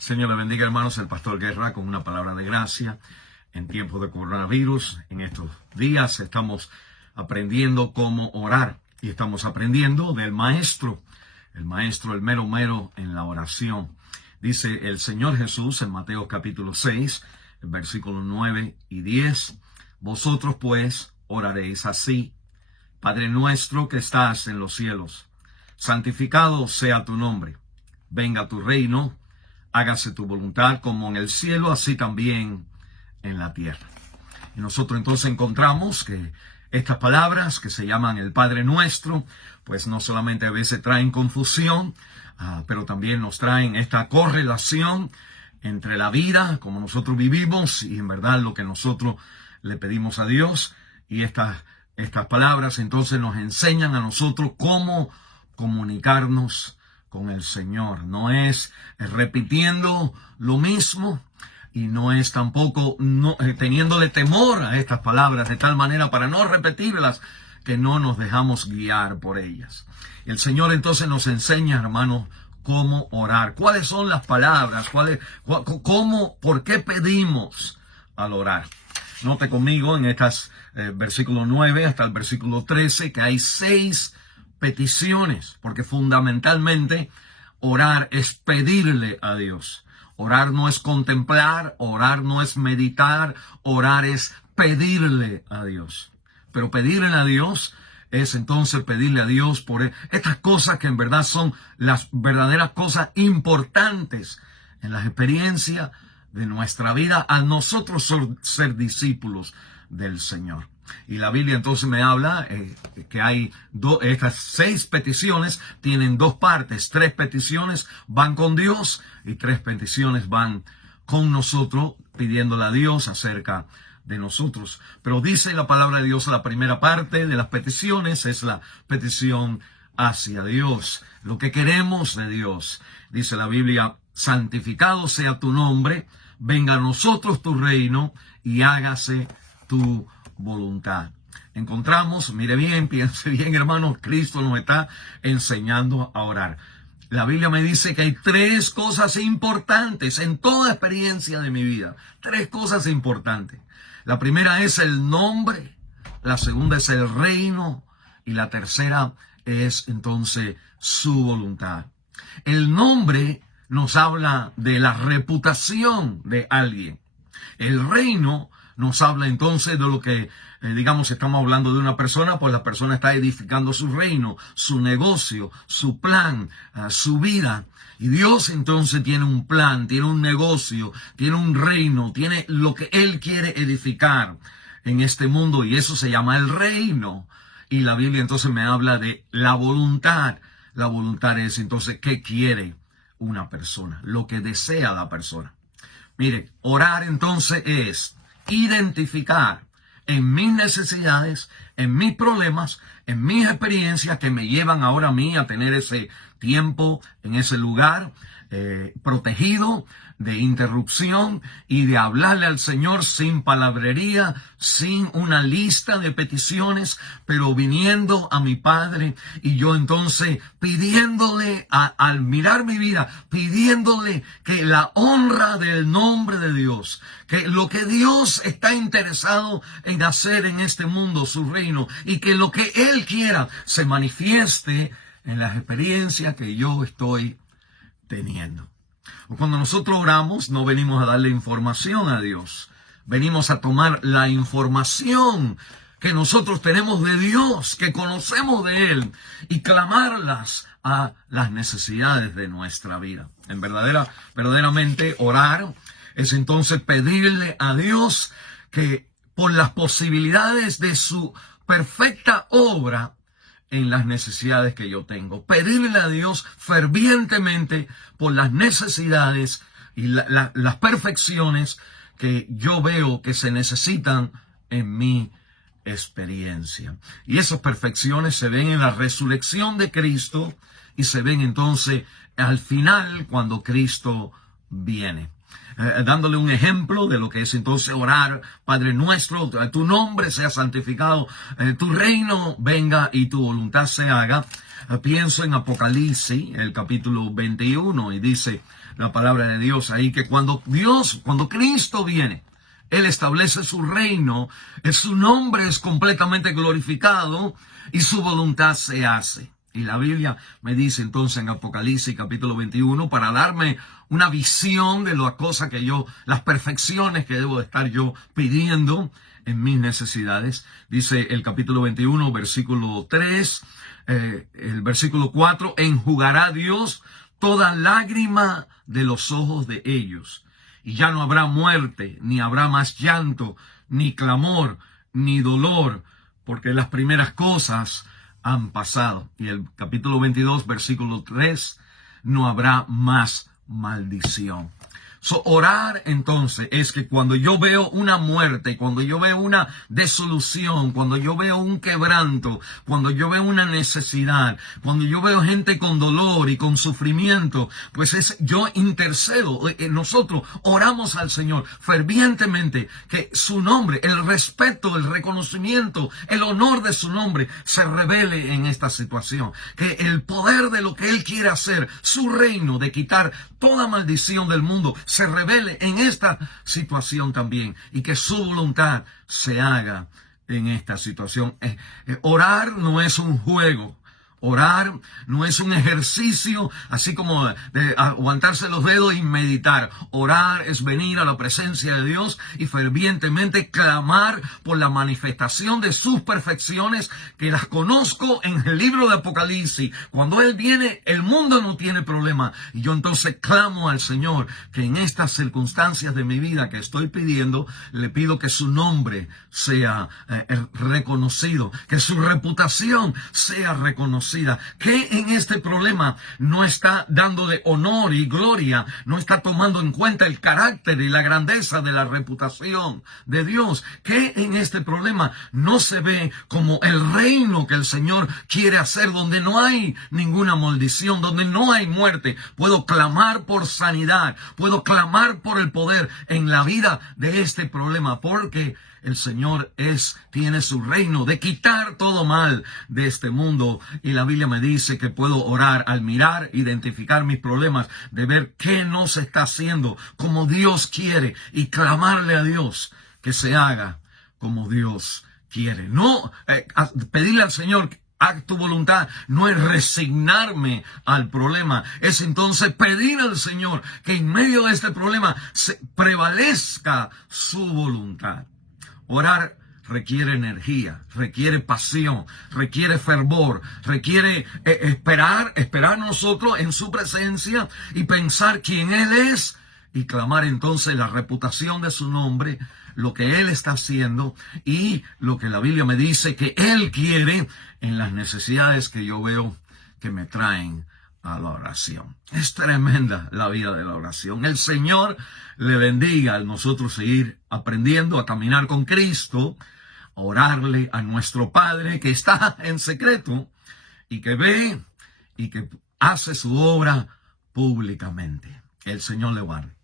Señor le bendiga, hermanos. El pastor Guerra con una palabra de gracia en tiempos de coronavirus. En estos días estamos aprendiendo cómo orar y estamos aprendiendo del maestro, el mero en la oración. Dice el Señor Jesús en Mateo capítulo 6, versículos 9 y 10. Vosotros pues oraréis así: Padre nuestro que estás en los cielos, santificado sea tu nombre. Venga tu reino, hágase tu voluntad como en el cielo, así también en la tierra. Y nosotros entonces encontramos que estas palabras que se llaman el Padre Nuestro, pues no solamente a veces traen confusión, pero también nos traen esta correlación entre la vida, como nosotros vivimos, y en verdad lo que nosotros le pedimos a Dios. Y estas palabras entonces nos enseñan a nosotros cómo comunicarnos con el Señor. No es repitiendo lo mismo y no es tampoco teniéndole temor a estas palabras de tal manera para no repetirlas que no nos dejamos guiar por ellas. El Señor entonces nos enseña, hermanos, cómo orar. ¿Cuáles son las palabras? ¿Por qué pedimos al orar? Note conmigo en estos versículo 9 hasta el versículo 13 que hay 6 peticiones, porque fundamentalmente orar es pedirle a Dios. Orar no es contemplar, orar no es meditar, orar es pedirle a Dios. Pero pedirle a Dios es entonces pedirle a Dios por estas cosas que en verdad son las verdaderas cosas importantes en las experiencias de nuestra vida, a nosotros ser discípulos del Señor. Y la Biblia entonces me habla que hay estas 6 peticiones, tienen 2 partes. 3 peticiones van con Dios y 3 peticiones van con nosotros, pidiéndole a Dios acerca de nosotros. Pero dice la palabra de Dios, la primera parte de las peticiones es la petición hacia Dios. Lo que queremos de Dios. Dice la Biblia: santificado sea tu nombre, venga a nosotros tu reino y hágase tu voluntad. Encontramos, mire bien, piense bien, hermanos, Cristo nos está enseñando a orar. La Biblia me dice que hay 3 cosas importantes en toda experiencia de mi vida. 3 cosas importantes. La primera es el nombre, la segunda es el reino y la tercera es entonces su voluntad. El nombre nos habla de la reputación de alguien. El reino nos habla entonces de lo que, digamos, estamos hablando de una persona, pues la persona está edificando su reino, su negocio, su plan, su vida. Y Dios entonces tiene un plan, tiene un negocio, tiene un reino, tiene lo que Él quiere edificar en este mundo, y eso se llama el reino. Y la Biblia entonces me habla de la voluntad. La voluntad es entonces qué quiere una persona, lo que desea la persona. Mire, orar entonces es identificar en mis necesidades, en mis problemas, en mis experiencias que me llevan ahora a mí a tener ese tiempo en ese lugar protegido de interrupción y de hablarle al Señor sin palabrería, sin una lista de peticiones, pero viniendo a mi Padre y yo entonces pidiéndole, al mirar mi vida, pidiéndole que la honra del nombre de Dios, que lo que Dios está interesado en hacer en este mundo, su reino, y que lo que Él quiera se manifieste en las experiencias que yo estoy teniendo. Cuando nosotros oramos, no venimos a darle información a Dios. Venimos a tomar la información que nosotros tenemos de Dios, que conocemos de Él, y clamarlas a las necesidades de nuestra vida. Verdaderamente orar es entonces pedirle a Dios que por las posibilidades de su perfecta obra en las necesidades que yo tengo. Pedirle a Dios fervientemente por las necesidades y las perfecciones que yo veo que se necesitan en mi experiencia. Y esas perfecciones se ven en la resurrección de Cristo y se ven entonces al final cuando Cristo viene. Dándole un ejemplo de lo que es entonces orar: Padre nuestro, tu nombre sea santificado, tu reino venga y tu voluntad se haga. Pienso en Apocalipsis, el capítulo 21, y dice la palabra de Dios ahí, que cuando Cristo viene, Él establece su reino, su nombre es completamente glorificado y su voluntad se hace. Y la Biblia me dice entonces en Apocalipsis capítulo 21, para darme una visión de las cosas las perfecciones que debo estar yo pidiendo en mis necesidades. Dice el capítulo 21, versículo 3, el versículo 4, enjugará Dios toda lágrima de los ojos de ellos. Y ya no habrá muerte, ni habrá más llanto, ni clamor, ni dolor, porque las primeras cosas han pasado. Y el capítulo 22, versículo 3, no habrá más maldición. Orar entonces es que cuando yo veo una muerte, cuando yo veo una desolución, cuando yo veo un quebranto, cuando yo veo una necesidad, cuando yo veo gente con dolor y con sufrimiento, pues yo intercedo. Nosotros oramos al Señor fervientemente que su nombre, el respeto, el reconocimiento, el honor de su nombre se revele en esta situación. Que el poder de lo que Él quiere hacer, su reino de quitar toda maldición del mundo, se revele en esta situación también, y que su voluntad se haga en esta situación. Orar no es un juego. Orar no es un ejercicio así como de aguantarse los dedos y meditar. Orar es venir a la presencia de Dios y fervientemente clamar por la manifestación de sus perfecciones, que las conozco en el libro de Apocalipsis. Cuando Él viene, el mundo no tiene problema. Y yo entonces clamo al Señor que en estas circunstancias de mi vida que estoy pidiendo, le pido que su nombre sea reconocido, que su reputación sea reconocida, que en este problema no está dándole honor y gloria, no está tomando en cuenta el carácter y la grandeza de la reputación de Dios, que en este problema no se ve como el reino que el Señor quiere hacer, donde no hay ninguna maldición, donde no hay muerte. Puedo clamar por sanidad, puedo clamar por el poder en la vida de este problema, porque el Señor tiene su reino de quitar todo mal de este mundo. Y la Biblia me dice que puedo orar al mirar, identificar mis problemas, de ver qué no se está haciendo como Dios quiere, y clamarle a Dios que se haga como Dios quiere. No pedirle al Señor: haz tu voluntad. No es resignarme al problema, es entonces pedir al Señor que en medio de este problema prevalezca su voluntad. Orar requiere energía, requiere pasión, requiere fervor, requiere esperar nosotros en su presencia y pensar quién Él es, y clamar entonces la reputación de su nombre, lo que Él está haciendo y lo que la Biblia me dice que Él quiere en las necesidades que yo veo que me traen a la oración. Es tremenda la vida de la oración. El Señor le bendiga a nosotros seguir aprendiendo a caminar con Cristo, a orarle a nuestro Padre que está en secreto y que ve y que hace su obra públicamente. El Señor le guarde.